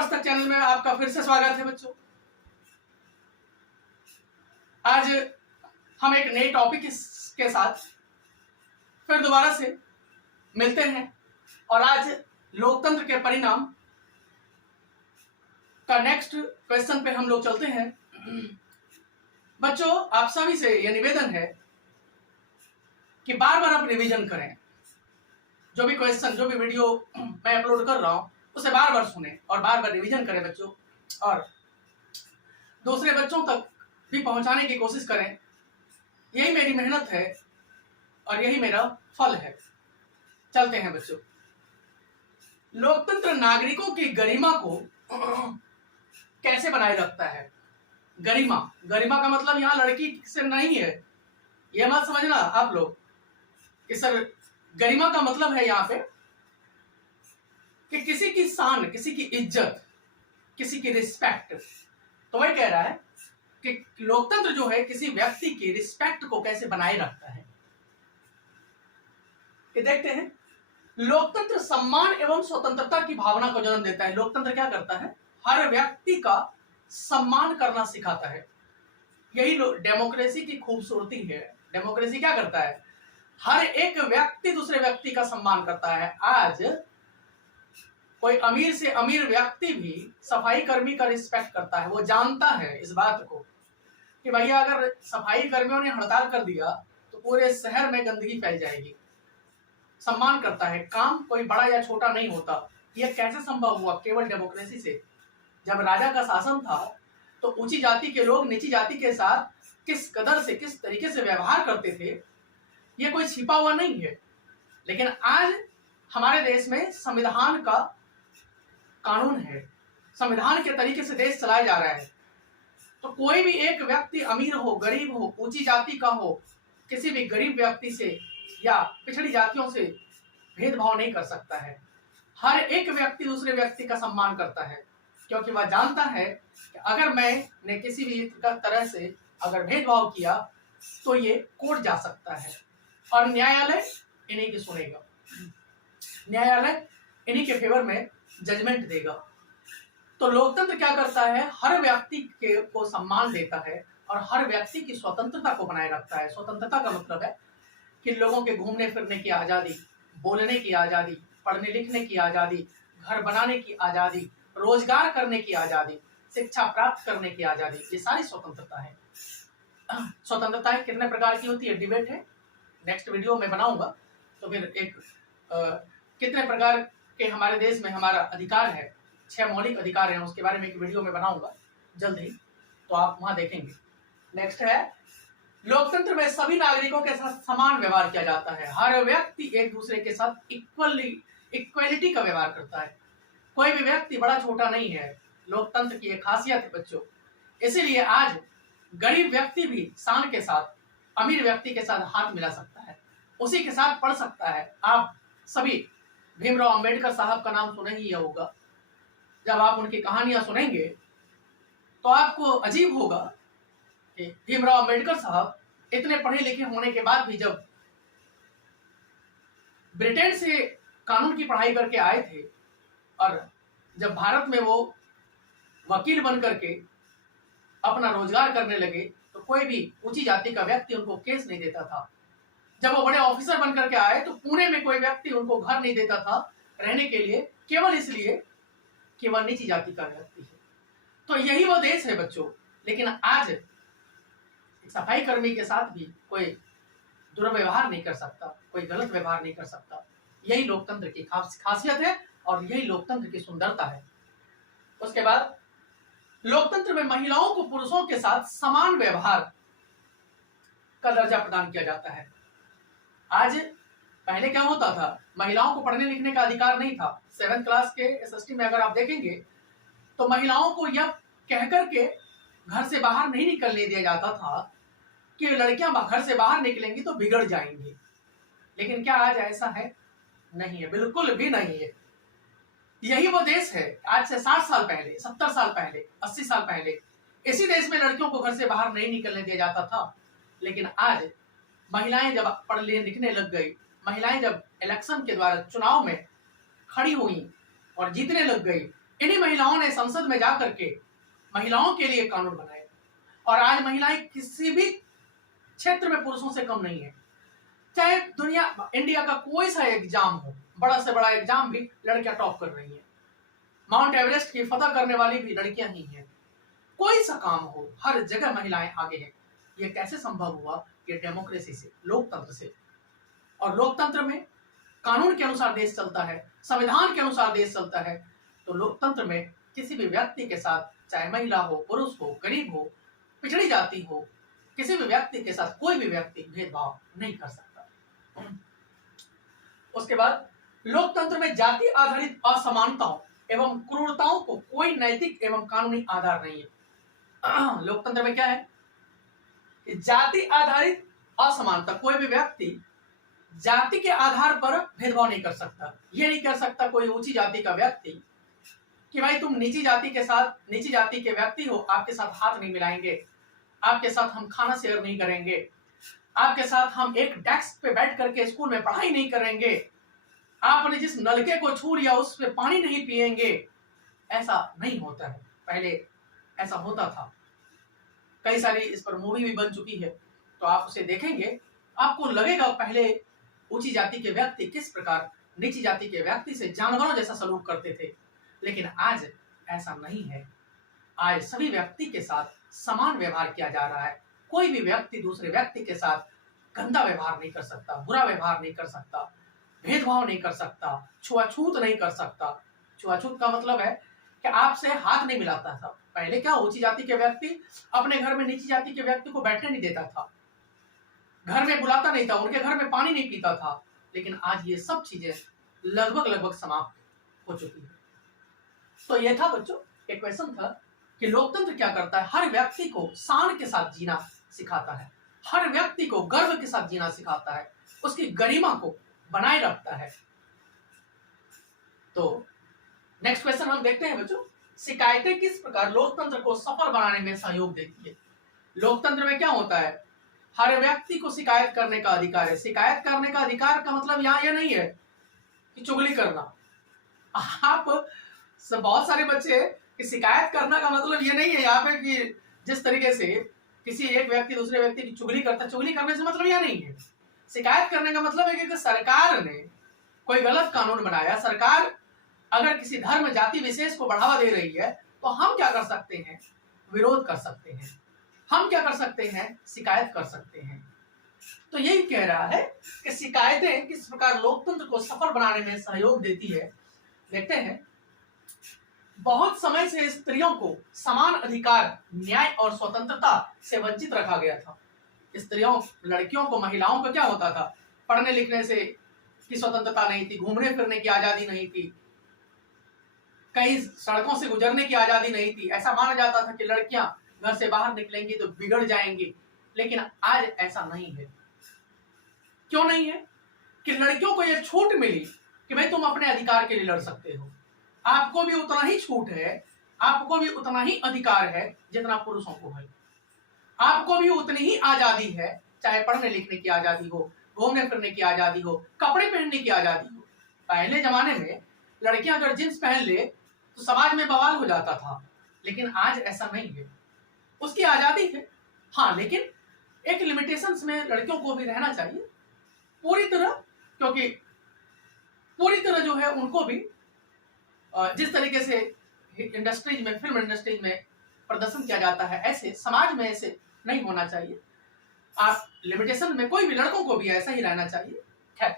पुस्तक चैनल में आपका फिर से स्वागत है बच्चों। आज हम एक नए टॉपिक के साथ फिर दोबारा से मिलते हैं और आज लोकतंत्र के परिणाम का नेक्स्ट क्वेश्चन पे हम लोग चलते हैं। बच्चों, आप सभी से यह निवेदन है कि बार बार आप रिवीजन करें। जो भी क्वेश्चन, जो भी वीडियो मैं अपलोड कर रहा हूं उसे बार बार सुने और बार बार रिवीजन करें बच्चों, और दूसरे बच्चों तक भी पहुंचाने की कोशिश करें। यही मेरी मेहनत है और यही मेरा फल है। चलते हैं बच्चों। लोकतंत्र नागरिकों की गरिमा को कैसे बनाए रखता है? गरिमा, गरिमा का मतलब यहाँ लड़की से नहीं है, यह मत समझना आप लोग कि सर गरिमा का मतलब है यहाँ पे कि किसी की शान, किसी की इज्जत, किसी की रिस्पेक्ट। तो वही कह रहा है कि लोकतंत्र जो है किसी व्यक्ति की रिस्पेक्ट को कैसे बनाए रखता है। कि देखते हैं, लोकतंत्र सम्मान एवं स्वतंत्रता की भावना को जन्म देता है। लोकतंत्र क्या करता है? हर व्यक्ति का सम्मान करना सिखाता है। यही डेमोक्रेसी की खूबसूरती है। डेमोक्रेसी क्या करता है? हर एक व्यक्ति दूसरे व्यक्ति का सम्मान करता है। आज कोई अमीर से अमीर व्यक्ति भी सफाई कर्मी का रिस्पेक्ट करता है। वो जानता है इस बात को कि भैया अगर सफाई कर्मियों ने हड़ताल कर दिया तो पूरे शहर में गंदगी फैल जाएगी। सम्मान करता है। काम कोई बड़ा या छोटा नहीं होता। यह कैसे संभव हुआ? केवल डेमोक्रेसी से। जब राजा का शासन था तो ऊंची जाति के लोग नीची जाति के साथ किस कदर से, किस तरीके से व्यवहार करते थे, यह कोई छिपा हुआ नहीं है। लेकिन आज हमारे देश में संविधान का कानून है, संविधान के तरीके से देश चलाया जा रहा है। तो कोई भी एक व्यक्ति अमीर हो, गरीब हो, ऊंची जाति का हो, किसी भी गरीब व्यक्ति से या पिछड़ी जातियों से भेदभाव नहीं कर सकता है। हर एक व्यक्ति दूसरे व्यक्ति का सम्मान करता है, क्योंकि वह जानता है कि अगर मैंने किसी भी तरह से अगर भेदभाव किया तो ये कोर्ट जा सकता है और न्यायालय इन्हीं की सुनेगा। न्यायालय इन्हीं के फेवर में जजमेंट देगा। तो लोकतंत्र क्या करता है? हर व्यक्ति को सम्मान देता है और हर व्यक्ति की स्वतंत्रता को बनाए रखता है। स्वतंत्रता का मतलब है कि लोगों के घूमने फिरने की आजादी, बोलने की आजादी, पढ़ने लिखने की आजादी, घर बनाने की आजादी, रोजगार करने की आजादी, शिक्षा प्राप्त करने की आजादी, ये सारी स्वतंत्रता है। स्वतंत्रता कितने प्रकार की होती है? डिबेट है, नेक्स्ट वीडियो में बनाऊंगा। तो फिर एक कितने प्रकार के हमारे देश में हमारा अधिकार है, 6 मौलिक अधिकार हैं, उसके बारे में एक वीडियो में बनाऊंगा जल्द ही, तो आप वहां देखेंगे। नेक्स्ट है, लोकतंत्र में सभी नागरिकों के साथ समान व्यवहार किया जाता है। हर व्यक्ति एक दूसरे के साथ इक्वलिटी का व्यवहार करता है। कोई भी व्यक्ति बड़ा छोटा नहीं है। लोकतंत्र की एक खासियत है बच्चों। इसीलिए आज गरीब व्यक्ति भी शान के साथ अमीर व्यक्ति के साथ हाथ मिला सकता है, उसी के साथ पढ़ सकता है। आप सभी भीमराव अंबेडकर साहब का नाम सुने ही होगा। जब आप उनकी कहानियां सुनेंगे तो आपको अजीब होगा कि भीमराव अंबेडकर साहब इतने पढ़े लिखे होने के बाद भी जब ब्रिटेन से कानून की पढ़ाई करके आए थे और जब भारत में वो वकील बन करके अपना रोजगार करने लगे तो कोई भी ऊंची जाति का व्यक्ति उनको केस नहीं देता था। जब वो बड़े ऑफिसर बन करके आए तो पुणे में कोई व्यक्ति उनको घर नहीं देता था रहने के लिए, केवल इसलिए कि वह नीची जाति का व्यक्ति है। तो यही वो देश है बच्चों। लेकिन आज सफाई कर्मी के साथ भी कोई दुर्व्यवहार नहीं कर सकता, कोई गलत व्यवहार नहीं कर सकता। यही लोकतंत्र की खासियत है और यही लोकतंत्र की सुंदरता है। उसके बाद लोकतंत्र में महिलाओं को पुरुषों के साथ समान व्यवहार का दर्जा प्रदान किया जाता है। आज पहले क्या होता था? महिलाओं को पढ़ने लिखने का अधिकार नहीं था। 7th क्लास के एसएसटी में अगर आप देखेंगे तो महिलाओं को यह कहकर के घर से बाहर नहीं निकलने दिया जाता था कि लड़कियां घर से बाहर निकलेंगी तो बिगड़ जाएंगी। लेकिन क्या आज ऐसा है? नहीं है, बिल्कुल भी नहीं है। यही वो देश है आज से 60 साल पहले, 70 साल पहले, 80 साल पहले इसी देश में लड़कियों को घर से बाहर नहीं निकलने दिया जाता था। लेकिन आज महिलाएं जब पढ़ने लिखने लग गई, महिलाएं जब इलेक्शन के द्वारा चुनाव में खड़ी हुई और जीतने लग गई, इन्हीं महिलाओं ने संसद में जाकर के महिलाओं के लिए कानून बनाए और आज महिलाएं किसी भी क्षेत्र में पुरुषों से कम नहीं है। चाहे इंडिया का कोई सा एग्जाम हो, बड़ा से बड़ा एग्जाम भी लड़कियां टॉप कर रही हैं। माउंट एवरेस्ट की फतह करने वाली भी लड़कियां ही हैं। कोई सा काम हो, हर जगह महिलाएं आगे हैं। ये कैसे संभव हुआ? ये डेमोक्रेसी से, लोकतंत्र से। और लोकतंत्र में कानून के अनुसार देश चलता है, संविधान के अनुसार देश चलता है। तो लोकतंत्र में किसी भी व्यक्ति के साथ, चाहे महिला हो, पुरुष हो, गरीब हो, पिछड़ी जाति हो, किसी भी व्यक्ति के साथ कोई भी व्यक्ति भेदभाव नहीं कर सकता। उसके बाद लोकतंत्र में जाति आधारित असमानताओं एवं क्रूरताओं को कोई नैतिक एवं कानूनी आधार नहीं है। लोकतंत्र में क्या है? जाति आधारित असमानता, कोई भी व्यक्ति जाति के आधार पर भेदभाव नहीं कर सकता। ये नहीं कर सकता कोई ऊंची जाति का व्यक्ति कि भाई तुम नीची जाति के व्यक्ति हो, आपके साथ हाथ नहीं मिलाएंगे, आपके साथ हम खाना शेयर नहीं करेंगे, आपके साथ हम एक डेस्क पे बैठ करके स्कूल में पढ़ाई नहीं करेंगे, आपने जिस नलके को छू लिया उस पे पानी नहीं पिएंगे। ऐसा नहीं होता है। पहले ऐसा होता था। कई सारी इस पर मूवी भी बन चुकी है, तो आप उसे देखेंगे, आपको लगेगा पहले ऊंची जाति के व्यक्ति किस प्रकार नीची जाति के व्यक्ति से जानवरों जैसा सलूक करते थे। लेकिन आज ऐसा नहीं है। आज सभी व्यक्ति के साथ समान व्यवहार किया जा रहा है। कोई भी व्यक्ति दूसरे व्यक्ति के साथ गंदा व्यवहार नहीं कर सकता, बुरा व्यवहार नहीं कर सकता, भेदभाव नहीं कर सकता, छुआछूत नहीं कर सकता। छुआछूत का मतलब है कि आपसे हाथ नहीं मिलाता था। पहले क्या, ऊंची जाति के व्यक्ति अपने घर में नीची जाति के व्यक्ति को बैठने नहीं देता था, घर में बुलाता नहीं था, उनके घर में पानी नहीं पीता था। लेकिन आज ये सब चीजें लगभग समाप्त हो चुकी है। तो ये था बच्चों, एक क्वेश्चन था कि लोकतंत्र क्या करता है? हर व्यक्ति को शान के साथ जीना सिखाता है, हर व्यक्ति को गर्व के साथ जीना सिखाता है, उसकी गरिमा को बनाए रखता है। तो नेक्स्ट क्वेश्चन हम देखते हैं बच्चों, शिकायतें किस प्रकार लोकतंत्र को सफल बनाने में सहयोग देती है? लोकतंत्र में क्या होता है? हर व्यक्ति को शिकायत करने का अधिकार है। शिकायत करने का अधिकार का मतलब यहाँ यह नहीं है कि चुगली करना। आप बहुत सारे बच्चे कि शिकायत करना का मतलब ये नहीं है यहाँ पे कि जिस तरीके से किसी एक व्यक्ति दूसरे व्यक्ति की चुगली करता, चुगली करने से मतलब यह नहीं है। शिकायत करने का मतलब है कि सरकार ने कोई गलत कानून बनाया, सरकार अगर किसी धर्म जाति विशेष को बढ़ावा दे रही है, तो हम क्या कर सकते हैं? विरोध कर सकते हैं। हम क्या कर सकते हैं? शिकायत कर सकते हैं। तो यही कह रहा है कि शिकायतें किस प्रकार लोकतंत्र को सफल बनाने में सहयोग देती है। देखते हैं, बहुत समय से स्त्रियों को समान अधिकार, न्याय और स्वतंत्रता से वंचित रखा गया था। स्त्रियों, लड़कियों को, महिलाओं को क्या होता था? पढ़ने लिखने से की स्वतंत्रता नहीं थी, घूमने फिरने की आजादी नहीं थी, कई सड़कों से गुजरने की आजादी नहीं थी। ऐसा माना जाता था कि लड़कियां घर से बाहर निकलेंगी तो बिगड़ जाएंगी। लेकिन आज ऐसा नहीं है। क्यों नहीं है? कि लड़कियों को यह छूट मिली कि भाई तुम अपने अधिकार के लिए लड़ सकते हो। आपको भी उतना ही छूट है, आपको भी उतना ही अधिकार है जितना पुरुषों को है। आपको भी उतनी ही आजादी है, चाहे पढ़ने लिखने की आजादी हो, घूमने फिरने की आजादी हो, कपड़े पहनने की आजादी हो। पहले जमाने में लड़कियां अगर जींस पहन ले तो समाज में बवाल हो जाता था, लेकिन आज ऐसा नहीं है। उसकी आजादी है, हाँ, लेकिन एक लिमिटेशंस में लड़कियों को भी रहना चाहिए पूरी तरह, क्योंकि पूरी तरह जो है उनको भी जिस तरीके से इंडस्ट्रीज में, फिल्म इंडस्ट्रीज में प्रदर्शन किया जाता है, ऐसे समाज में ऐसे नहीं होना चाहिए। आप लिमिटेशन में कोई भी, लड़कों को भी ऐसा ही रहना चाहिए। खैर,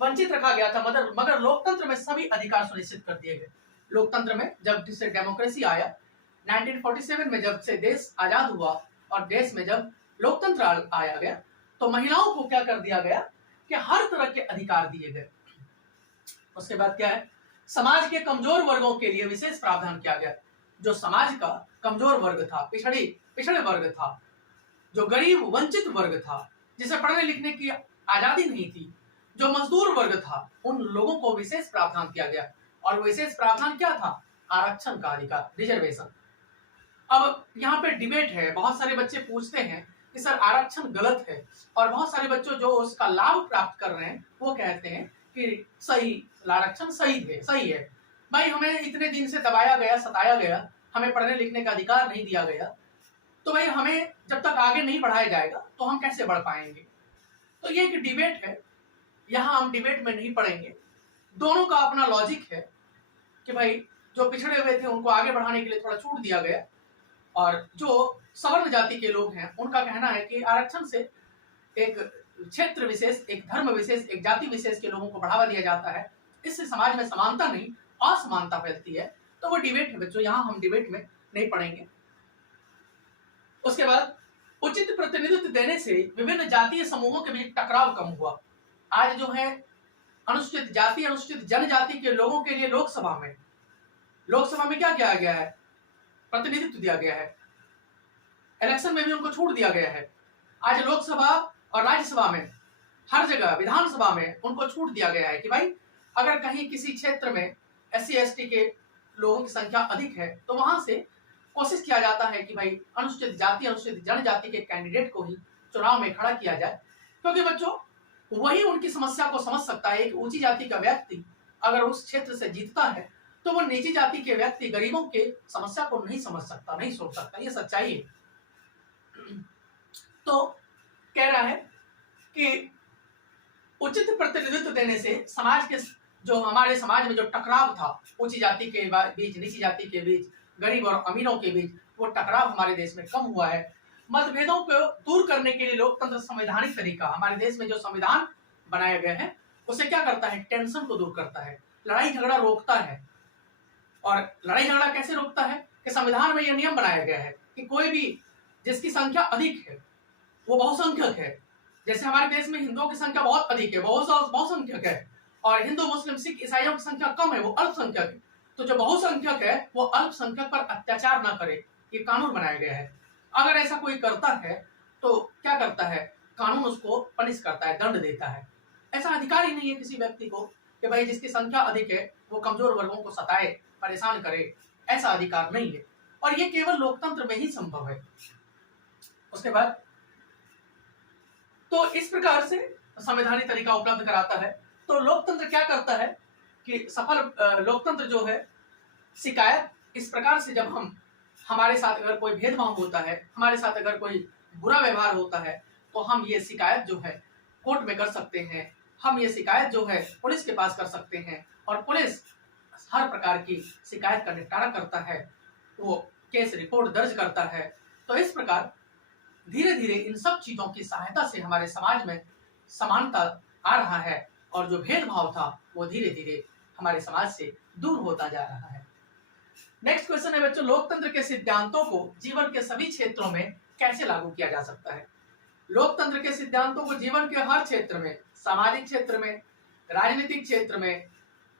वंचित रखा गया था, मगर लोकतंत्र में सभी अधिकार सुनिश्चित कर दिए गए। लोकतंत्र में जब से डेमोक्रेसी आया 1947 में, जब से देश आजाद हुआ और देश में जब लोकतंत्र आया गया, तो महिलाओं को क्या कर दिया गया कि हर तरह के अधिकार दिए गए। उसके बाद क्या है? समाज के कमजोर वर्गों के लिए विशेष प्रावधान किया गया। जो समाज का कमजोर वर्ग था, पिछड़े वर्ग था, जो गरीब वंचित वर्ग था, जिसे पढ़ने लिखने की आजादी नहीं थी, जो मजदूर वर्ग था, उन लोगों को विशेष प्रावधान किया गया। और विशेष प्रावधान क्या था? आरक्षण का अधिकार, रिजर्वेशन। अब यहाँ पे डिबेट है, बहुत सारे बच्चे पूछते हैं कि सर आरक्षण गलत है, और बहुत सारे बच्चों जो उसका लाभ प्राप्त कर रहे हैं वो कहते हैं कि सही, आरक्षण सही है। भाई हमें इतने दिन से दबाया गया, सताया गया, हमें पढ़ने लिखने का अधिकार नहीं दिया गया, तो भाई हमें जब तक आगे नहीं बढ़ाया जाएगा तो हम कैसे बढ़ पाएंगे। तो ये एक डिबेट है, यहाँ हम डिबेट में नहीं पढ़ेंगे। दोनों का अपना लॉजिक है कि भाई जो पिछड़े हुए थे उनको आगे बढ़ाने के लिए थोड़ा छूट दिया गया, और जो सवर्ण जाति के लोग हैं उनका कहना है कि आरक्षण से एक क्षेत्र विशेष, एक धर्म विशेष, एक जाति विशेष के लोगों को बढ़ावा दिया जाता है, इससे समाज में समानता नहीं असमानता फैलती है। तो वो डिबेट है बच्चों, यहाँ हम डिबेट में नहीं पढ़ेंगे। उसके बाद उचित प्रतिनिधित्व देने से विभिन्न जातीय समूहों के बीच टकराव कम हुआ। आज जो है अनुसूचित जाति, अनुसूचित जनजाति के लोगों के लिए लोकसभा में क्या किया गया है, प्रतिनिधित्व दिया गया है, इलेक्शन में भी उनको छूट दिया गया है। आज लोकसभा और राज्यसभा में, हर जगह विधानसभा में उनको छूट दिया गया है कि भाई अगर कहीं किसी क्षेत्र में SC ST के लोगों की संख्या अधिक है तो वहां से कोशिश किया जाता है कि भाई अनुसूचित जाति, अनुसूचित जनजाति के कैंडिडेट को ही चुनाव में खड़ा किया जाए, क्योंकि बच्चों वही उनकी समस्या को समझ सकता है। एक ऊंची जाति का व्यक्ति अगर उस क्षेत्र से जीतता है तो वो नीची जाति के व्यक्ति, गरीबों के समस्या को नहीं समझ सकता, नहीं सोच सकता, ये सच्चाई है। तो कह रहा है कि उचित प्रतिनिधित्व देने से समाज के, जो हमारे समाज में जो टकराव था ऊंची जाति के बीच, नीची जाति के बीच, गरीब और अमीरों के बीच, वो टकराव हमारे देश में कम हुआ है। मतभेदों को दूर करने के लिए लोकतंत्र संवैधानिक तरीका, हमारे देश में जो संविधान बनाया गया है उसे क्या करता है, टेंशन को दूर करता है, लड़ाई झगड़ा रोकता है। और लड़ाई झगड़ा कैसे रोकता है कि संविधान में यह नियम बनाया गया है कि कोई भी जिसकी संख्या अधिक है वो बहुसंख्यक है। जैसे हमारे देश में हिंदुओं की संख्या बहुत अधिक है, बहुसंख्यक है, और हिंदू मुस्लिम सिख ईसाइयों की संख्या कम है, वो अल्पसंख्यक है। तो जो बहुसंख्यक है वो अल्पसंख्यक पर अत्याचार ना करे, ये कानून बनाया गया है। अगर ऐसा कोई करता है तो क्या करता है, कानून उसको पनिश करता है, दंड देता है। ऐसा अधिकार ही नहीं है किसी व्यक्ति को कि भाई जिसकी संख्या अधिक है वो कमजोर वर्गों को सताए, परेशान करे, ऐसा अधिकार नहीं है। और ये केवल लोकतंत्र में ही संभव है। उसके बाद तो इस प्रकार से संवैधानिक तरीका उपलब्ध कराता है। तो लोकतंत्र क्या करता है कि सफल लोकतंत्र जो है, शिकायत इस प्रकार से, जब हमारे साथ अगर कोई भेदभाव होता है, हमारे साथ अगर कोई बुरा व्यवहार होता है, तो हम ये शिकायत जो है कोर्ट में कर सकते हैं, हम ये शिकायत जो है पुलिस के पास कर सकते हैं, और पुलिस हर प्रकार की शिकायत का निपटारा करता है, वो केस रिपोर्ट दर्ज करता है। तो इस प्रकार धीरे धीरे इन सब चीजों की सहायता से हमारे समाज में समानता आ रहा है, और जो भेदभाव था वो धीरे धीरे हमारे समाज से दूर होता जा रहा है। नेक्स्ट क्वेश्चन है बच्चों, लोकतंत्र के सिद्धांतों को जीवन के सभी क्षेत्रों में कैसे लागू किया जा सकता है। लोकतंत्र के सिद्धांतों को जीवन के हर क्षेत्र में, सामाजिक क्षेत्र में, राजनीतिक क्षेत्र में,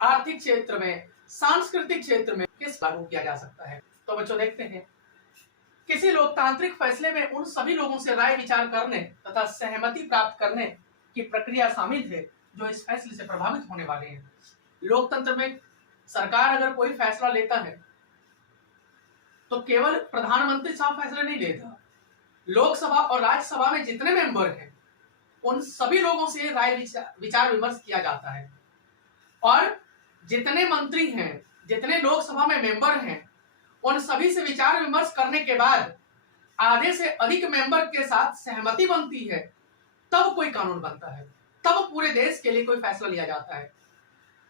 आर्थिक क्षेत्र में, सांस्कृतिक क्षेत्र में किस लागू किया जा सकता है। तो बच्चों देखते हैं, किसी लोकतांत्रिक फैसले में उन सभी लोगों से राय विचार करने तथा सहमति प्राप्त करने की प्रक्रिया शामिल है जो इस फैसले से प्रभावित होने वाले हैं। लोकतंत्र में सरकार अगर कोई फैसला लेता है तो केवल प्रधानमंत्री साहब फैसला नहीं लेता, लोकसभा और राज्यसभा में जितने मेंबर हैं उन सभी लोगों से राय विचार विमर्श किया जाता है, और जितने मंत्री हैं, जितने लोकसभा में मेंबर हैं, उन सभी से विचार विमर्श करने के बाद आधे से अधिक मेंबर के साथ सहमति बनती है, तब कोई कानून बनता है, तब पूरे देश के लिए कोई फैसला लिया जाता है।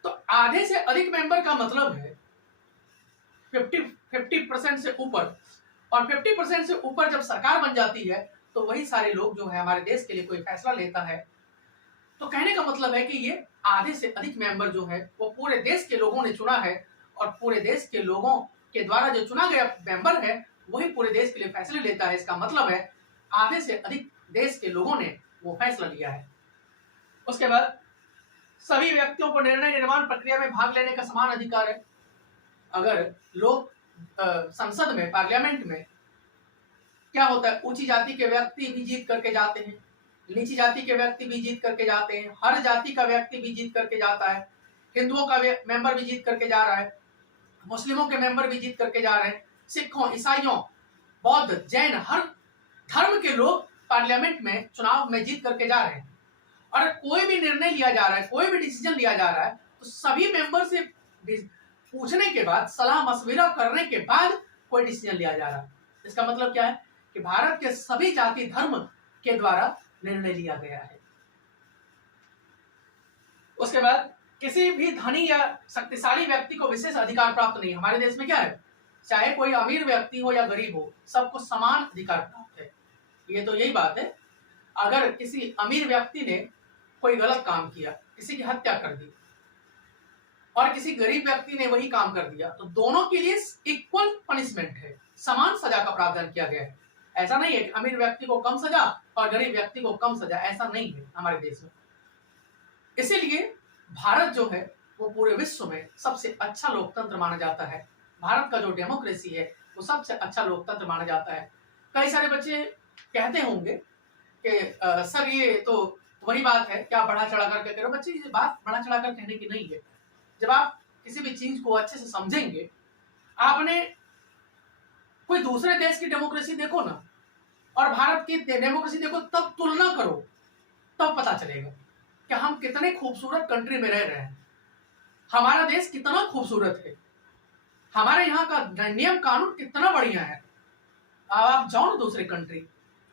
तो आधे से अधिक मेंबर का मतलब है 50% से ऊपर, और 50% से ऊपर जब सरकार बन जाती है तो वही सारे लोग जो है हमारे देश के लिए कोई फैसला लेता है। तो कहने का मतलब है कि ये आधे से अधिक मेंबर जो है वो पूरे देश के लोगों ने चुना है, और पूरे देश के लोगों के द्वारा जो चुना गया मेंबर है वही पूरे देश के लिए फैसले लेता है। इसका मतलब है आधे से अधिक देश के लोगों ने वो फैसला लिया है। उसके बाद सभी व्यक्तियों को निर्णय निर्माण प्रक्रिया में भाग लेने का समान अधिकार है। अगर लोग संसद में, पार्लियामेंट में क्या होता है, ऊंची जाति के व्यक्ति भी जीत करके जाते हैं, नीची जाति के व्यक्ति भी जीत करके जाते हैं, हर जाति का व्यक्ति भी जीत करके जाता है, हिंदुओं का मेंबर भी जीत करके जा रहा है, मुस्लिमों के मेंबर भी जीत करके जा रहे हैं, सिखों, ईसाइयों, बौद्ध, जैन, हर धर्म के लोग पार्लियामेंट में चुनाव में जीत करके जा रहे हैं। और कोई भी निर्णय लिया जा रहा है, कोई भी डिसीजन लिया जा रहा है, तो सभी मेंबर से पूछने के बाद, सलाह मशविरा करने के बाद कोई डिसीजन लिया जा रहा है। इसका मतलब क्या है कि भारत के सभी जाति धर्म के द्वारा निर्णय लिया गया है। उसके बाद किसी भी धनी या शक्तिशाली व्यक्ति को विशेष अधिकार प्राप्त नहीं। हमारे देश में क्या है, चाहे कोई अमीर व्यक्ति हो या गरीब हो, सबको समान अधिकार प्राप्त है। ये तो यही बात है, अगर किसी अमीर व्यक्ति ने कोई गलत काम किया, किसी की हत्या कर दी, और किसी गरीब व्यक्ति ने वही काम कर दिया, तो दोनों के लिए इक्वल पनिशमेंट है, समान सजा का प्रावधान किया गया है। ऐसा नहीं है कि अमीर व्यक्ति को कम सजा और गरीब व्यक्ति को कम सजा, ऐसा नहीं है हमारे देश में। इसीलिए भारत जो है वो पूरे विश्व में सबसे अच्छा लोकतंत्र माना जाता है। भारत का जो डेमोक्रेसी है वो सबसे अच्छा लोकतंत्र माना जाता है। कई सारे बच्चे कहते होंगे कि सर ये तो वही बात है, क्या बढ़ा चढ़ा कर कह रहे हो। बच्चे, ये बात बढ़ा चढ़ा कर कहने की नहीं है। जब आप किसी भी चीज को अच्छे से समझेंगे, आपने कोई दूसरे देश की डेमोक्रेसी देखो ना और भारत की डेमोक्रेसी देखो, तब तुलना करो, तब पता चलेगा कि हम कितने खूबसूरत कंट्री में रह रहे हैं। हमारा देश कितना खूबसूरत है, हमारे यहाँ का नियम कानून कितना बढ़िया है। आप जाओ ना दूसरे कंट्री,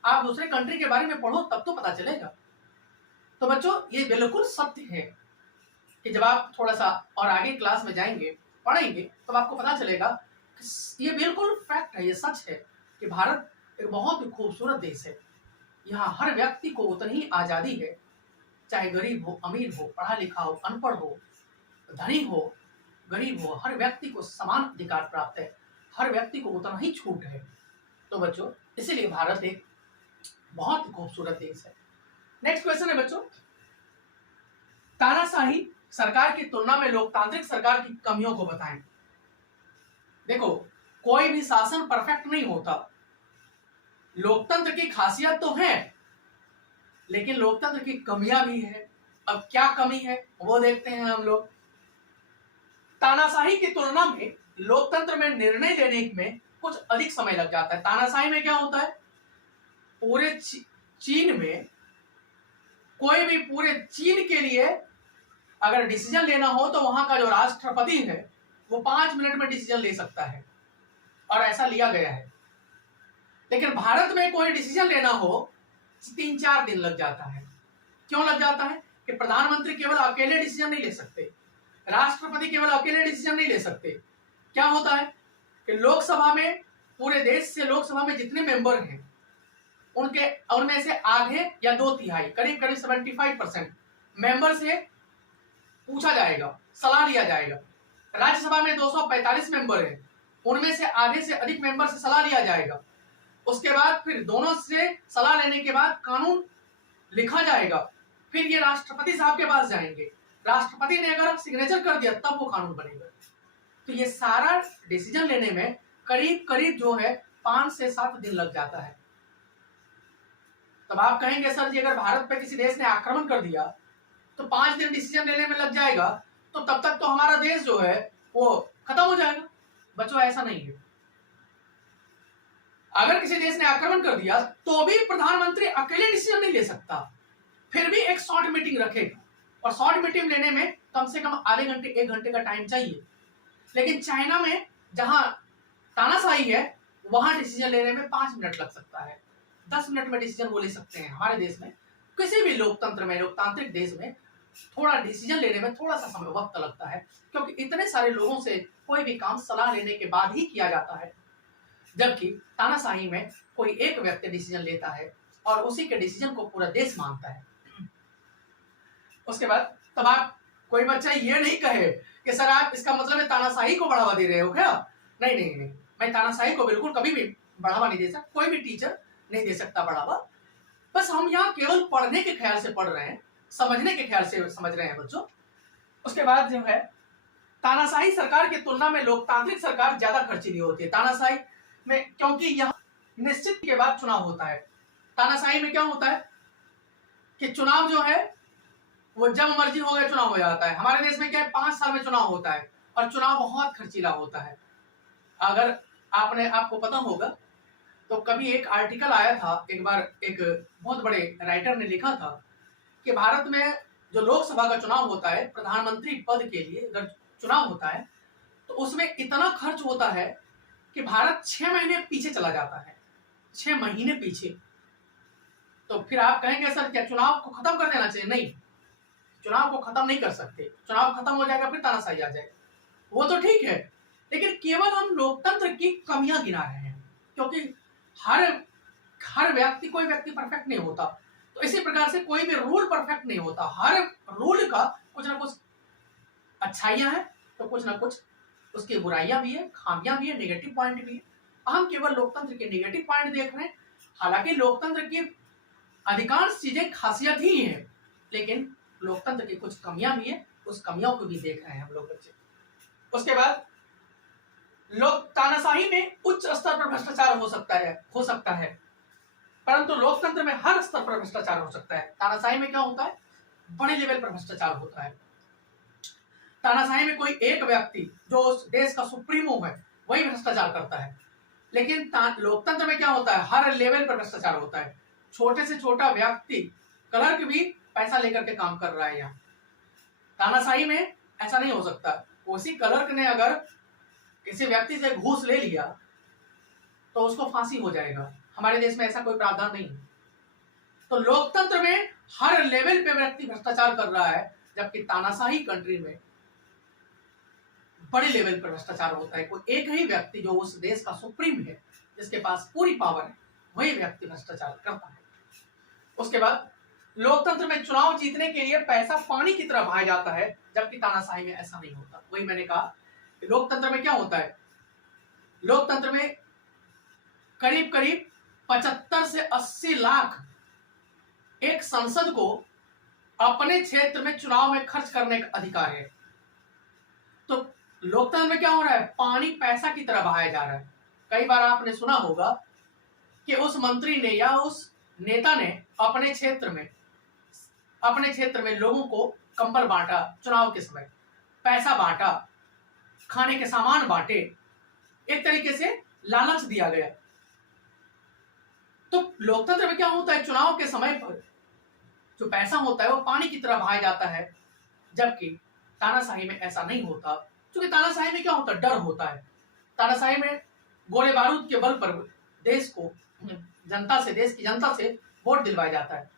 आप दूसरे कंट्री के बारे में पढ़ो, तब तो पता चलेगा। तो बच्चों, ये बिल्कुल सत्य है कि जब आप थोड़ा सा और आगे क्लास में जाएंगे, पढ़ेंगे, तब आपको पता चलेगा कि ये बिल्कुल फैक्ट है, ये सच है कि भारत एक बहुत ही खूबसूरत देश है। यहाँ हर व्यक्ति को उतनी ही आजादी है, चाहे गरीब हो, अमीर हो, पढ़ा लिखा हो, अनपढ़ हो, धनी हो, गरीब हो, हर व्यक्ति को समान अधिकार प्राप्त है, हर व्यक्ति को उतना ही छूट है। तो बच्चों, इसीलिए भारत एक बहुत ही खूबसूरत देश है। नेक्स्ट क्वेश्चन है बच्चों, तानाशाही सरकार की तुलना में लोकतांत्रिक सरकार की कमियों को बताएं। देखो, कोई भी शासन परफेक्ट नहीं होता। लोकतंत्र की खासियत तो है, लेकिन लोकतंत्र की कमियां भी है। अब क्या कमी है वो देखते हैं हम लोग। तानाशाही की तुलना में लोकतंत्र में निर्णय लेने में कुछ अधिक समय लग जाता है। तानाशाही में क्या होता है, पूरे चीन में कोई भी पूरे चीन के लिए अगर डिसीजन लेना हो तो वहां का जो राष्ट्रपति है वो 5 मिनट में डिसीजन ले सकता है, और ऐसा लिया गया है। लेकिन भारत में कोई डिसीजन लेना हो 3-4 दिन लग जाता है। क्यों लग जाता है कि प्रधानमंत्री केवल अकेले डिसीजन नहीं ले सकते, राष्ट्रपति केवल अकेले डिसीजन नहीं ले सकते। क्या होता है कि लोकसभा में, पूरे देश से लोकसभा में जितने मेंबर हैं उनमें से आधे या 2/3, करीब करीब 75% मेंबर से पूछा जाएगा, सलाह लिया जाएगा। राज्यसभा में 245 मेंबर हैं, उनमें से आधे से अधिक मेंबर से सलाह लिया जाएगा। उसके बाद फिर दोनों से सलाह लेने के बाद कानून लिखा जाएगा, फिर ये राष्ट्रपति साहब के पास जाएंगे। राष्ट्रपति ने अगर सिग्नेचर कर दिया तब वो कानून बनेगा। तो ये सारा डिसीजन लेने में करीब करीब जो है 5 से 7 दिन लग जाता है। तब आप कहेंगे सर जी, अगर भारत पे किसी देश ने आक्रमण कर दिया तो 5 दिन डिसीजन लेने में लग जाएगा, तो तब तक तो हमारा देश जो है वो खत्म हो जाएगा। बच्चों, ऐसा नहीं है। अगर किसी देश ने आक्रमण कर दिया तो भी प्रधानमंत्री अकेले डिसीजन नहीं ले सकता, फिर भी एक शॉर्ट मीटिंग रखेगा, और शॉर्ट मीटिंग लेने में कम से कम आधे घंटे 1 घंटे का टाइम चाहिए। लेकिन चाइना में जहां तानाशाही है, वहां डिसीजन लेने में 5 मिनट लग सकता है, 10 मिनट में डिसीजन वो ले सकते हैं। हमारे देश में, किसी भी लोकतंत्र में, लोकतांत्रिक देश में थोड़ा डिसीजन लेने में थोड़ा सा समय वक्त लगता है, क्योंकि इतने सारे लोगों से कोई भी काम सलाह लेने के बाद ही किया जाता है। जबकि तानाशाही में कोई एक व्यक्ति डिसीजन लेता है और उसी के डिसीजन को पूरा देश मानता है। उसके बाद तब आप, कोई बच्चा ये नहीं कहे कि सर आप, इसका मतलब है तानाशाही को बढ़ावा दे रहे हो क्या। नहीं नहीं नहीं, मैं तानाशाही को बिल्कुल कभी भी बढ़ावा नहीं दे सकता, कोई भी टीचर नहीं दे सकता बढ़ावा। बस हम यहाँ केवल पढ़ने के ख्याल से पढ़ रहे हैं, समझने के ख्याल से समझ रहे हैं बच्चों। उसके बाद जो है, तानाशाही सरकार की तुलना में लोकतांत्रिक सरकार ज्यादा खर्चीली होती है। तानाशाही में, क्योंकि यहाँ निश्चित के बाद चुनाव होता है। तानाशाही में क्या होता है कि चुनाव जो है वो जब मर्जी हो गया चुनाव हो जाता है। हमारे देश में क्या है, 5 साल में चुनाव होता है, और चुनाव बहुत खर्चीला होता है। अगर आपको पता होगा तो कभी एक आर्टिकल आया था, एक बार एक बहुत बड़े राइटर ने लिखा था कि भारत में जो लोकसभा का चुनाव होता है, प्रधानमंत्री पद के लिए अगर चुनाव होता है, तो उसमें इतना खर्च होता है कि भारत 6 महीने पीछे चला जाता है, 6 महीने पीछे। तो फिर आप कहेंगे सर क्या चुनाव को खत्म कर देना चाहिए? नहीं, चुनाव को खत्म नहीं कर सकते। चुनाव खत्म हो जाएगा फिर तानाशाही आ जाएगा, वो तो ठीक है, लेकिन केवल हम लोकतंत्र की कमियां गिना रहे हैं, क्योंकि हर व्यक्ति, कोई व्यक्ति परफेक्ट नहीं होता। तो इसी प्रकार से कोई भी रूल परफेक्ट नहीं होता, हर रूल का कुछ ना कुछ अच्छाइयां हैं तो कुछ ना कुछ उसकी बुराइयां भी है, खामियां भी है, नेगेटिव पॉइंट भी है। हम केवल लोकतंत्र के नेगेटिव पॉइंट देख रहे हैं, हालांकि लोकतंत्र की अधिकांश चीजें खासियत ही है, लेकिन लोकतंत्र की कुछ कमियां भी है, उस कमियों को भी देख रहे हैं हम लोग बच्चे। उसके बाद तानाशाही में उच्च स्तर पर भ्रष्टाचार हो सकता है, परंतु लोकतंत्र में हर स्तर पर भ्रष्टाचार हो सकता है। तानाशाही में क्या होता है? बड़े लेवल पर भ्रष्टाचार होता है। तानाशाही में कोई एक व्यक्ति जो उस देश का सुप्रीमो है वही भ्रष्टाचार करता है, लेकिन लोकतंत्र में क्या होता है? हर लेवल पर भ्रष्टाचार होता है। छोटे से छोटा व्यक्ति, क्लर्क भी पैसा लेकर के काम कर रहा है यहाँ। तानाशाही में ऐसा नहीं हो सकता। उसी क्लर्क ने अगर किसी व्यक्ति से घूस ले लिया तो उसको फांसी हो जाएगा। हमारे देश में ऐसा कोई प्रावधान नहीं है। तो लोकतंत्र में हर लेवल पे व्यक्ति भ्रष्टाचार कर रहा है, जबकि तानाशाही कंट्री में बड़े लेवल पर भ्रष्टाचार होता है। कोई एक ही व्यक्ति जो उस देश का सुप्रीम है, जिसके पास पूरी पावर है, वही व्यक्ति भ्रष्टाचार करता है। उसके बाद लोकतंत्र में चुनाव जीतने के लिए पैसा पानी की तरह बहाया जाता है, जबकि तानाशाही में ऐसा नहीं होता। वही मैंने कहा, लोकतंत्र में क्या होता है? लोकतंत्र में करीब करीब 75 से 80 लाख एक संसद को अपने क्षेत्र में चुनाव में खर्च करने का अधिकार है। तो लोकतंत्र में क्या हो रहा है? पानी पैसा की तरह बहाया जा रहा है। कई बार आपने सुना होगा कि उस मंत्री ने या उस नेता ने अपने क्षेत्र में लोगों को कंबल बांटा, चुनाव के समय पैसा बांटा, खाने के सामान बांटे, एक तरीके से लालच दिया गया। तो लोकतंत्र में क्या होता है? चुनाव के समय पर जो पैसा होता है वो पानी की तरह बहाया जाता है, जबकि तानाशाही में ऐसा नहीं होता। क्योंकि तानाशाही में क्या होता है? डर होता है। तानाशाही में गोले बारूद के बल पर देश की जनता से वोट दिलवाया जाता है,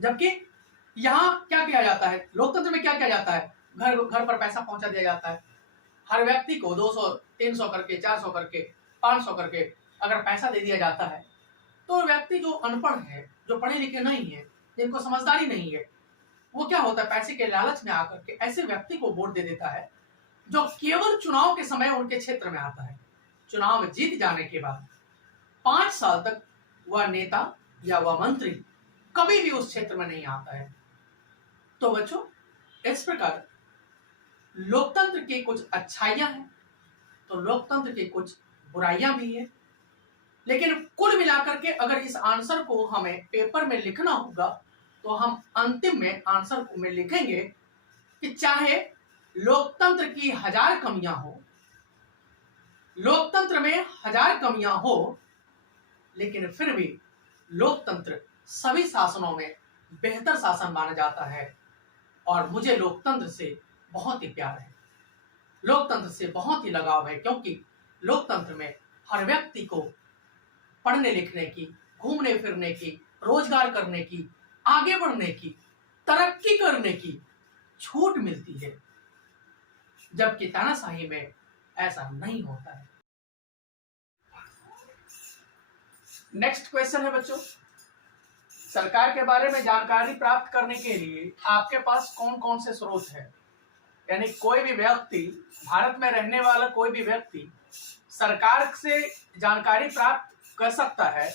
जबकि यहाँ क्या किया जाता है? लोकतंत्र में क्या किया जाता है? घर घर पर पैसा पहुंचा दिया जाता है। हर व्यक्ति को 200, 300 करके, 400 करके, 500 करके अगर पैसा दे दिया जाता है, तो व्यक्ति जो अनपढ़ है, जो पढ़े लिखे नहीं है, जिनको समझदारी नहीं है, वो क्या होता है? पैसे के लालच में आकर के ऐसे व्यक्ति को वोट दे देता है जो केवल चुनाव के समय उनके क्षेत्र में आता है। चुनाव जीत जाने के बाद 5 साल तक वह नेता या वह मंत्री कभी भी उस क्षेत्र में नहीं आता है। तो बच्चों, इस प्रकार लोकतंत्र की कुछ अच्छाइयां हैं तो लोकतंत्र की कुछ बुराइयां भी है, लेकिन कुल मिलाकर के अगर इस आंसर को हमें पेपर में लिखना होगा तो हम अंतिम में आंसर को में लिखेंगे कि चाहे लोकतंत्र की 1000 कमियां हो, लोकतंत्र में 1000 कमियां हो, लेकिन फिर भी लोकतंत्र सभी शासनों में बेहतर शासन माना जाता है। और मुझे लोकतंत्र से बहुत ही प्यार है, लोकतंत्र से बहुत ही लगाव है, क्योंकि लोकतंत्र में हर व्यक्ति को पढ़ने लिखने की, घूमने फिरने की, रोजगार करने की, आगे बढ़ने की, तरक्की करने की छूट मिलती है, जबकि तानाशाही में ऐसा नहीं होता है। नेक्स्ट क्वेश्चन है बच्चों, सरकार के बारे में जानकारी प्राप्त करने के लिए आपके पास कौन कौन से स्रोत हैं? यानी कोई भी व्यक्ति, भारत में रहने वाला कोई भी व्यक्ति सरकार से जानकारी प्राप्त कर सकता है।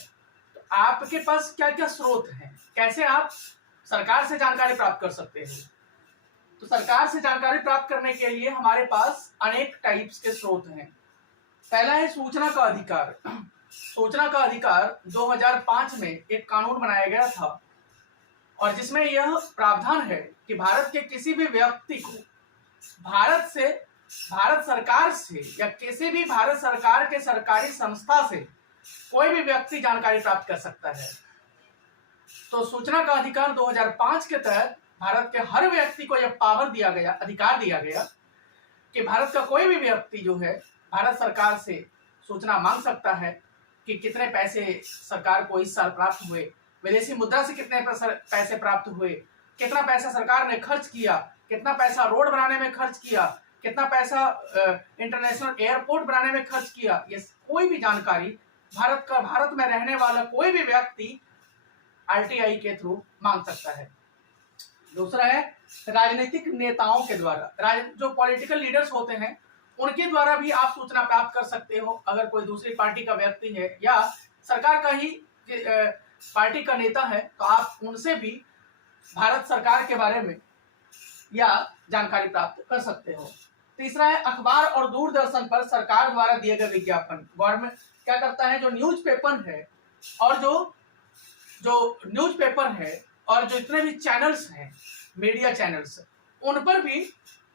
तो आपके पास क्या क्या स्रोत हैं, कैसे आप सरकार से जानकारी प्राप्त कर सकते हैं? तो सरकार से जानकारी प्राप्त करने के लिए हमारे पास अनेक टाइप्स के स्रोत हैं। पहला है सूचना का अधिकार। सूचना का अधिकार 2005 में एक कानून बनाया गया था, और जिसमें यह प्रावधान है कि भारत के किसी भी व्यक्ति को भारत सरकार से या किसी भी भारत सरकार के सरकारी संस्था से कोई भी व्यक्ति जानकारी प्राप्त कर सकता है। तो सूचना का अधिकार 2005 के तहत भारत के हर व्यक्ति को यह पावर दिया गया, अधिकार दिया गया कि भारत का कोई भी व्यक्ति जो है भारत सरकार से सूचना मांग सकता है कि कितने पैसे सरकार को इस साल प्राप्त हुए, विदेशी मुद्रा से कितने पैसे प्राप्त हुए, कितना पैसा सरकार ने खर्च किया, कितना पैसा रोड बनाने में खर्च किया, कितना पैसा इंटरनेशनल एयरपोर्ट बनाने में खर्च किया। ये कोई भी जानकारी भारत में रहने वाला कोई भी व्यक्ति आरटीआई के थ्रू मांग सकता है। दूसरा है राजनीतिक नेताओं के द्वारा, जो पॉलिटिकल लीडर्स होते हैं उनके द्वारा भी आप सूचना प्राप्त कर सकते हो। अगर कोई दूसरी पार्टी का व्यक्ति है या सरकार का ही पार्टी का नेता है तो आप उनसे भी भारत सरकार के बारे में या जानकारी प्राप्त कर सकते हो। तीसरा है अखबार और दूरदर्शन पर सरकार द्वारा दिए गए विज्ञापन। गवर्नमेंट क्या करता है, जो न्यूज़पेपर है और जो न्यूज़पेपर है और जो इतने भी चैनल्स हैं, मीडिया चैनल्स, उन पर भी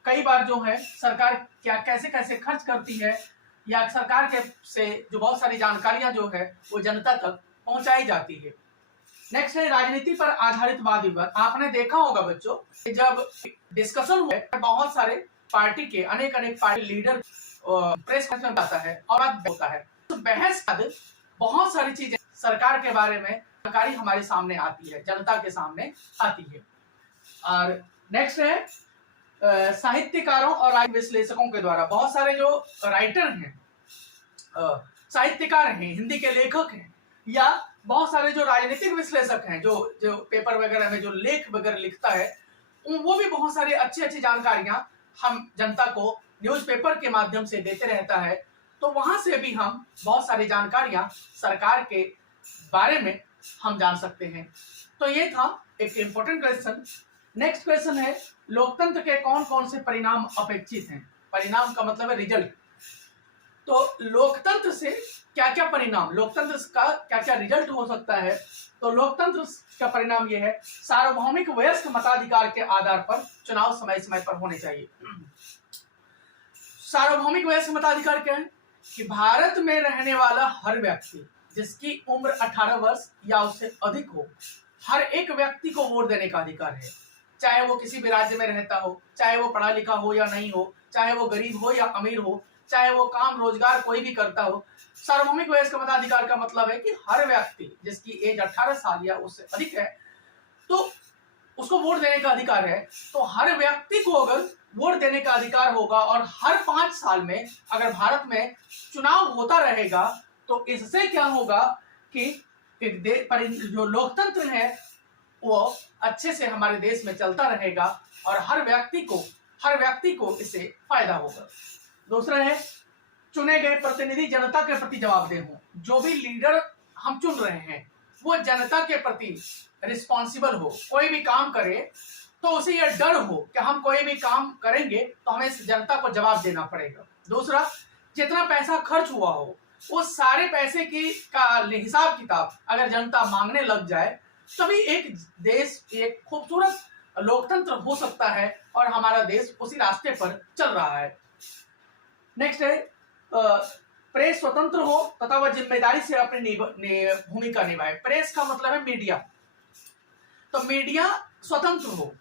कई बार जो है सरकार क्या कैसे कैसे खर्च करती है या सरकार के से जो बहुत सारी जानकारियां जो है वो जनता तक पहुंचाई जाती है। नेक्स्ट है राजनीति पर आधारित वाद विवाद। आपने देखा होगा बच्चों, जब डिस्कशन हुआ बहुत सारे पार्टी के अनेक पार्टी लीडर प्रेस कॉन्फ्रेंस में आता है और बात होता है, तो बहस के बाद बहुत सारी चीजें सरकार के बारे में जानकारी हमारे सामने आती है, जनता के सामने आती है। और नेक्स्ट है साहित्यकारों और राजनीतिक विश्लेषकों के द्वारा, बहुत सारे जो राइटर हैं, साहित्यकार हैं, हिंदी के लेखक हैं, या बहुत सारे जो राजनीतिक विश्लेषक हैं, जो पेपर वगैरह में जो लेख वगैरह लिखता है, वो भी बहुत सारी अच्छी जानकारियां हम जनता को न्यूज़पेपर के माध्यम से देते रहता है। तो वहां से भी हम बहुत सारी जानकारियां सरकार के बारे में हम जान सकते हैं। तो ये था एक इम्पोर्टेंट क्वेश्चन। नेक्स्ट क्वेश्चन है लोकतंत्र के कौन कौन से परिणाम अपेक्षित हैं। परिणाम का मतलब है रिजल्ट। तो लोकतंत्र से क्या क्या परिणाम, लोकतंत्र का क्या क्या रिजल्ट हो सकता है। तो लोकतंत्र का परिणाम यह है, सार्वभौमिक वयस्क मताधिकार के आधार पर चुनाव समय समय पर होने चाहिए। सार्वभौमिक वयस्क मताधिकार क्या है कि भारत में रहने वाला हर व्यक्ति जिसकी उम्र 18 वर्ष या उससे अधिक हो, हर एक व्यक्ति को वोट देने का अधिकार है। चाहे वो किसी भी राज्य में रहता हो, चाहे वो पढ़ा लिखा हो या नहीं हो, चाहे वो गरीब हो या अमीर हो, चाहे वो काम रोजगार कोई भी करता हो। सार्वभौमिक वयस्क मताधिकार का मतलब है कि हर व्यक्ति जिसकी एज 18 साल या उससे अधिक है तो उसको वोट देने का अधिकार है। तो हर व्यक्ति को अगर वोट देने का अधिकार होगा और हर 5 साल में अगर भारत में चुनाव होता रहेगा तो इससे क्या होगा कि जो लोकतंत्र है वो अच्छे से हमारे देश में चलता रहेगा और हर व्यक्ति को इससे फायदा होगा। दूसरा है चुने गए प्रतिनिधि जनता के प्रति जवाबदेह हों। जो भी लीडर हम चुन रहे हैं वो जनता के प्रति रिस्पॉन्सिबल हो। कोई भी काम करे तो उसे यह डर हो कि हम कोई भी काम करेंगे तो हमें इस जनता को जवाब देना पड़ेगा। दूसरा, जितना पैसा खर्च हुआ हो वो सारे पैसे का हिसाब किताब अगर जनता मांगने लग जाए तभी एक देश एक खूबसूरत लोकतंत्र हो सकता है और हमारा देश उसी रास्ते पर चल रहा है। नेक्स्ट है प्रेस स्वतंत्र हो तथा वह जिम्मेदारी से अपनी भूमिका निभाए। प्रेस का मतलब है मीडिया। तो मीडिया स्वतंत्र हो।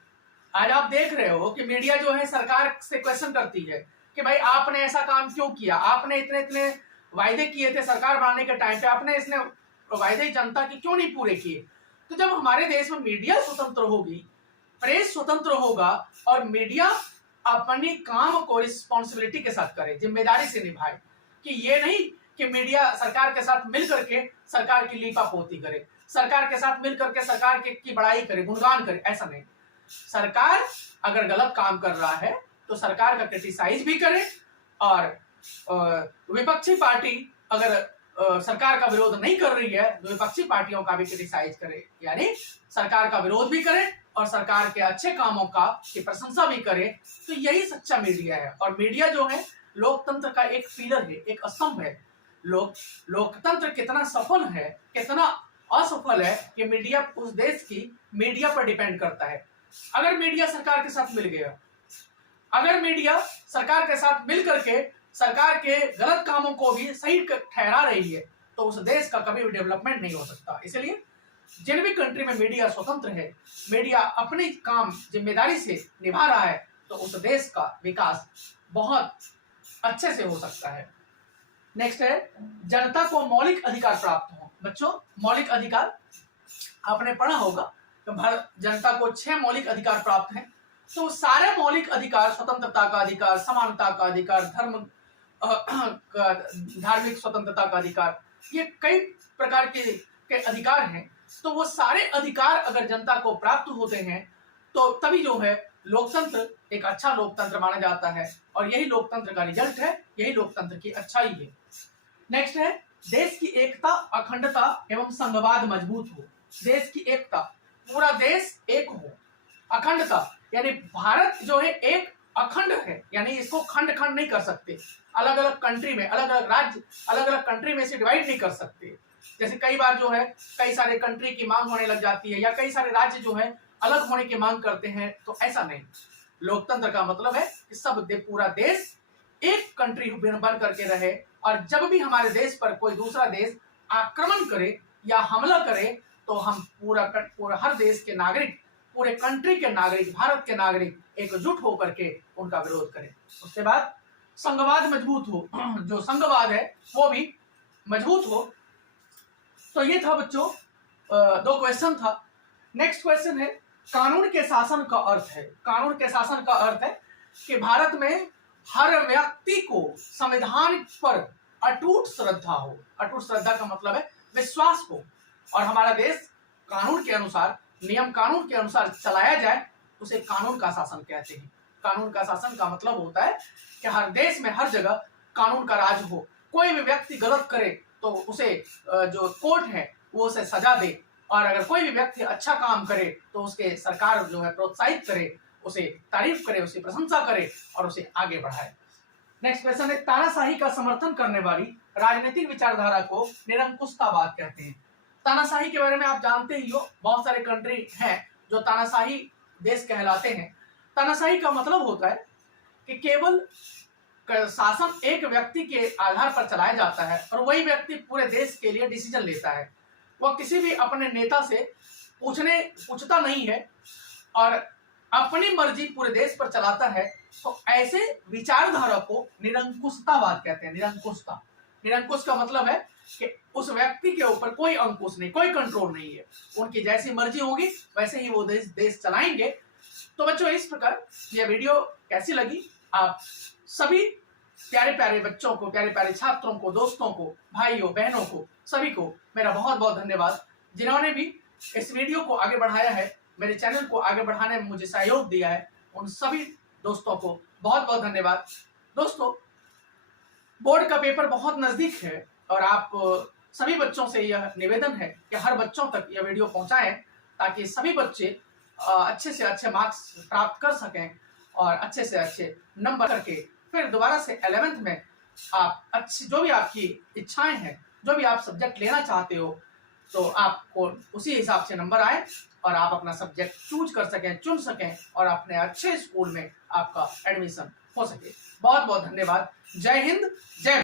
आज आप देख रहे हो कि मीडिया जो है सरकार से क्वेश्चन करती है कि भाई आपने ऐसा काम क्यों किया, आपने इतने वायदे किए थे सरकार बनाने के टाइम पे, आपने इसने वायदे जनता की क्यों नहीं पूरे किए। तो जब हमारे देश में मीडिया स्वतंत्र होगी, प्रेस स्वतंत्र होगा और मीडिया अपनी काम को रिस्पॉन्सिबिलिटी के साथ करे, जिम्मेदारी से निभाए, कि ये नहीं कि मीडिया सरकार के साथ मिल करके सरकार की लीपापोती करे, सरकार के साथ मिल करके सरकार की बड़ाई करे, गुणगान करे, ऐसा नहीं। सरकार अगर गलत काम कर रहा है तो सरकार का क्रिटिसाइज भी करे और विपक्षी पार्टी अगर सरकार का विरोध नहीं कर रही है तो विपक्षी पार्टियों का भी क्रिटिसाइज करे, यानी सरकार का विरोध भी करे और सरकार के अच्छे कामों की प्रशंसा भी करे। तो यही सच्चा मीडिया है। और मीडिया जो है लोकतंत्र का एक पिलर है, एक स्तंभ है। लोकतंत्र कितना सफल है कितना असफल है ये मीडिया उस देश की मीडिया पर डिपेंड करता है। अगर मीडिया सरकार के साथ मिल गया, अगर मीडिया सरकार के साथ मिल करके सरकार के गलत कामों को भी सही ठहरा रही है तो उस देश का कभी भी डेवलपमेंट नहीं हो सकता। इसलिए जिन भी कंट्री में मीडिया स्वतंत्र है, मीडिया अपने काम जिम्मेदारी से निभा रहा है तो उस देश का विकास बहुत अच्छे से हो सकता है। नेक्स्ट है जनता को मौलिक अधिकार प्राप्त हो। बच्चों, मौलिक अधिकार आपने पढ़ा होगा तो भारत जनता को 6 मौलिक अधिकार प्राप्त हैं। तो सारे मौलिक अधिकार, स्वतंत्रता का अधिकार, समानता का अधिकार, धार्मिक स्वतंत्रता का अधिकार, ये कई प्रकार के अधिकार हैं। तो वो सारे अधिकार अगर जनता को प्राप्त होते हैं तो तभी जो है लोकतंत्र एक अच्छा लोकतंत्र माना जाता है, और यही लोकतंत्र का रिजल्ट है, यही लोकतंत्र की अच्छाई है। नेक्स्ट है देश की एकता, अखंडता एवं संघवाद मजबूत हो। देश की एकता, पूरा देश एक हो। अखंडता यानी भारत जो है एक अखंड है, यानी इसको खंड खंड नहीं कर सकते, अलग अलग कंट्री में, अलग अलग राज्य, अलग अलग कंट्री में इसे डिवाइड नहीं कर सकते। जैसे कई बार जो है कई सारे कंट्री की मांग होने लग जाती है, या कई सारे राज्य जो है अलग होने की मांग करते हैं, तो ऐसा नहीं। लोकतंत्र का मतलब है कि पूरा देश एक कंट्री बन करके रहे, और जब भी हमारे देश पर कोई दूसरा देश आक्रमण करे या हमला करे तो हम पूरा हर देश के नागरिक, पूरे कंट्री के नागरिक, भारत के नागरिक एकजुट होकर के उनका विरोध करें। उसके बाद संघवाद मजबूत हो, जो संघवाद है वो भी मजबूत हो। तो ये था बच्चों 2 क्वेश्चन था। नेक्स्ट क्वेश्चन है कानून के शासन का अर्थ है। कानून के शासन का अर्थ है कि भारत में हर व्यक्ति को संविधान पर अटूट श्रद्धा हो। अटूट श्रद्धा का मतलब है विश्वास हो, और हमारा देश कानून के अनुसार, नियम कानून के अनुसार चलाया जाए, उसे कानून का शासन कहते हैं। कानून का शासन का मतलब होता है कि हर देश में हर जगह कानून का राज हो। कोई भी व्यक्ति गलत करे तो उसे जो कोर्ट है वो उसे सजा दे, और अगर कोई भी व्यक्ति अच्छा काम करे तो उसके सरकार जो है प्रोत्साहित करे, उसे तारीफ करे, उसे प्रशंसा करे और उसे आगे बढ़ाए। नेक्स्ट क्वेश्चन है तानाशाही का समर्थन करने वाली राजनीतिक विचारधारा को निरंकुशतावाद कहते हैं। तानाशाही के बारे में आप जानते ही हो, बहुत सारे कंट्री हैं जो तानाशाही देश कहलाते हैं। तानाशाही का मतलब होता है कि केवल शासन एक व्यक्ति के आधार पर चलाया जाता है, और वही व्यक्ति पूरे देश के लिए डिसीजन लेता है। वह किसी भी अपने नेता से पूछता नहीं है और अपनी मर्जी पूरे देश पर चलाता है। तो ऐसे विचारधारा को निरंकुशतावाद कहते हैं। निरंकुशता, निरंकुश का मतलब है कि उस व्यक्ति के ऊपर कोई अंकुश नहीं, कोई कंट्रोल नहीं है, उनकी जैसी मर्जी होगी वैसे ही वो देश चलाएंगे। तो बच्चों, इस प्रकार यह वीडियो कैसी लगी, आप सभी प्यारे प्यारे बच्चों को, प्यारे प्यारे छात्रों को, दोस्तों को, भाइयों बहनों को, सभी को मेरा बहुत बहुत धन्यवाद। जिन्होंने भी इस वीडियो को आगे बढ़ाया है, मेरे चैनल को आगे बढ़ाने में मुझे सहयोग दिया है, उन सभी दोस्तों को बहुत बहुत धन्यवाद। दोस्तों, बोर्ड का पेपर बहुत नजदीक है, और आप सभी बच्चों से यह निवेदन है कि हर बच्चों तक यह वीडियो पहुंचाएं, ताकि सभी बच्चे अच्छे से अच्छे मार्क्स प्राप्त कर सकें और अच्छे से अच्छे नंबर करके फिर दोबारा से 11th में आप अच्छी, जो भी आपकी इच्छाएं हैं, जो भी आप सब्जेक्ट लेना चाहते हो, तो आपको उसी हिसाब से नंबर आए और आप अपना सब्जेक्ट चूज कर सकें, चुन सकें, और अपने अच्छे स्कूल में आपका एडमिशन हो सके। बहुत बहुत धन्यवाद। जय हिंद, जय